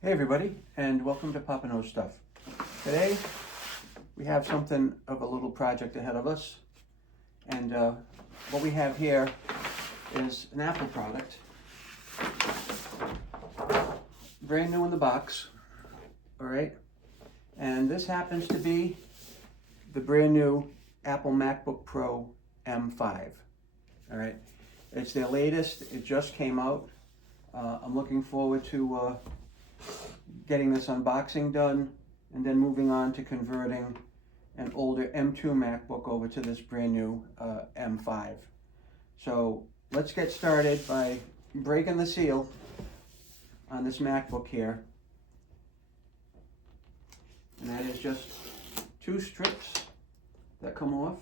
Hey everybody, and welcome to Papa Knows Stuff. Today we have something of a little project ahead of us, and what we have here is an Apple product, brand new in the box, all right? And this happens to be the brand new Apple MacBook Pro M5, all right? It's their latest, it just came out. I'm looking forward to getting this unboxing done and then moving on to converting an older M2 MacBook over to this brand new M5. So let's get started by breaking the seal on this MacBook here. And that is just two strips that come off.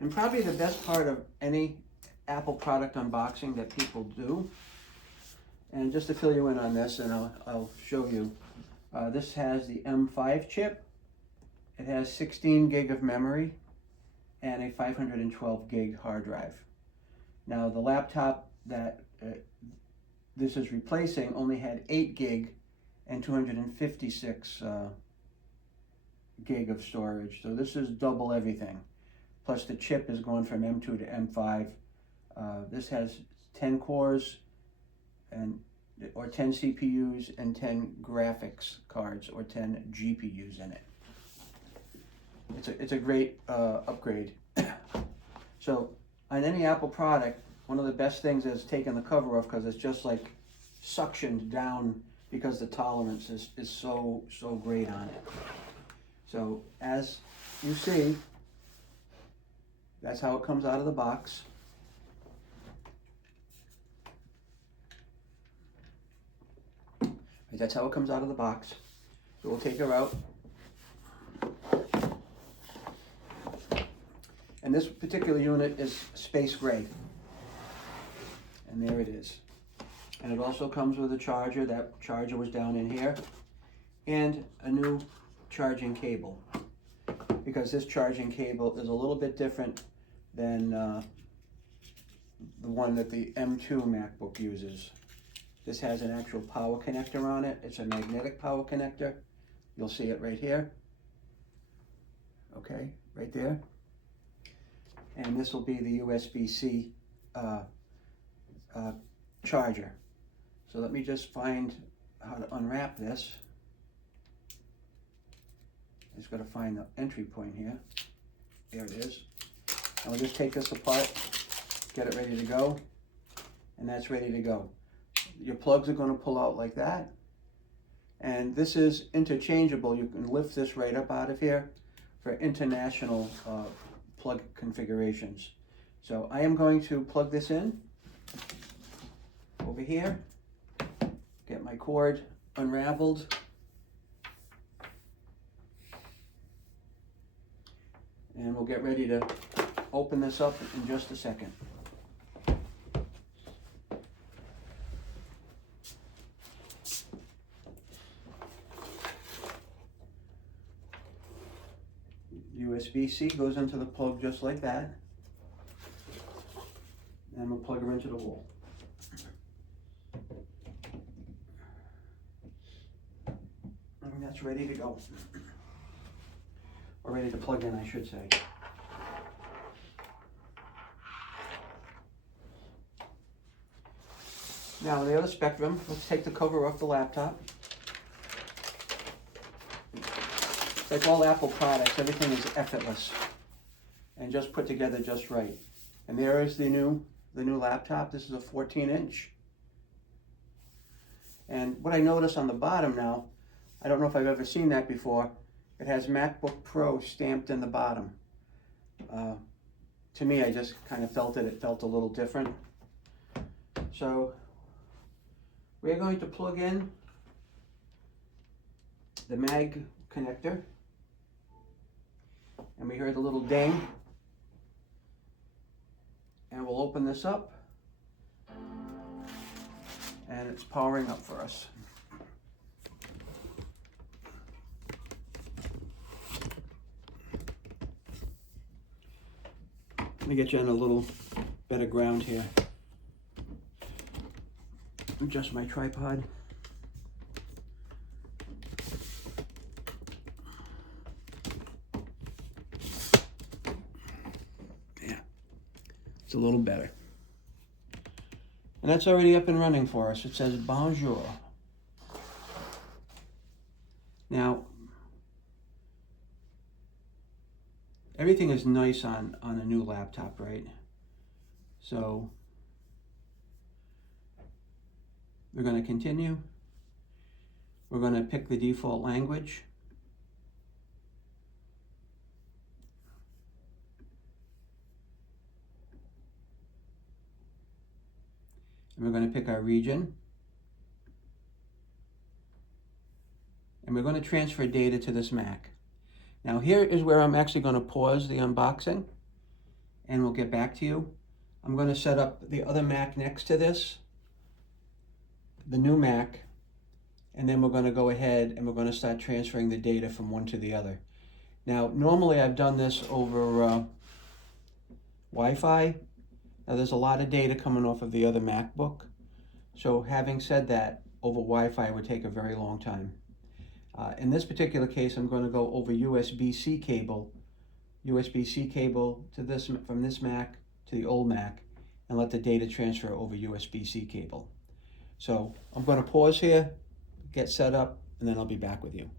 And probably the best part of any Apple product unboxing that people do. And just to fill you in on this, and I'll show you, this has the M5 chip. It has 16 gig of memory and a 512 gig hard drive. Now the laptop that this is replacing only had 8 gig and 256 gig of storage. So this is double everything. Plus the chip is going from M2 to M5. This has 10 cores or 10 CPUs and 10 graphics cards or 10 GPUs in it. It's a great upgrade. So on any Apple product, one of the best things is taking the cover off, because it's just like suctioned down because the tolerance is so great on it. So as you see, that's how it comes out of the box. That's how it comes out of the box. So we'll take her out. And this particular unit is space gray. And there it is. And it also comes with a charger. That charger was down in here. And a new charging cable. Because this charging cable is a little bit different than the one that the M2 MacBook uses. This has an actual power connector on it. It's a magnetic power connector. You'll see it right here. Okay, right there. And this will be the USB-C charger. So let me just find how to unwrap this. I just got to find the entry point here. There it is. And we'll just take this apart, get it ready to go, and that's ready to go. Your plugs are going to pull out like that, and this is interchangeable. You can lift this right up out of here for international plug configurations. So I am going to plug this in over here, get my cord unraveled, and we'll get ready to open this up in just a second. USB-C goes into the plug just like that, and we'll plug her into the wall. And that's ready to go, or ready to plug in, I should say. Now on the other spectrum, let's take the cover off the laptop. Like all Apple products, everything is effortless and just put together just right. And there is the new laptop. This is a 14-inch. And what I notice on the bottom now, I don't know if I've ever seen that before, it has MacBook Pro stamped in the bottom. To me, I just kind of felt it felt a little different. So we're going to plug in the mag connector. And we heard a little ding, and we'll open this up, and it's powering up for us. Let me get you on a little better ground here. Adjust my tripod. just a little better. And that's already up and running for us. It says bonjour. Now, everything is nice on a new laptop, right? So we're going to continue. We're going to pick the default language. And we're going to pick our region. And we're going to transfer data to this Mac. Now here is where I'm actually going to pause the unboxing and we'll get back to you. I'm going to set up the other Mac next to this, the new Mac, and then we're going to go ahead and we're going to start transferring the data from one to the other. Now normally I've done this over Wi-Fi. Now there's a lot of data coming off of the other MacBook. So having said that, over Wi-Fi would take a very long time. In this particular case, I'm going to go over USB-C cable to this, from this Mac to the old Mac, and let the data transfer over USB-C cable. So I'm going to pause here, get set up, and then I'll be back with you.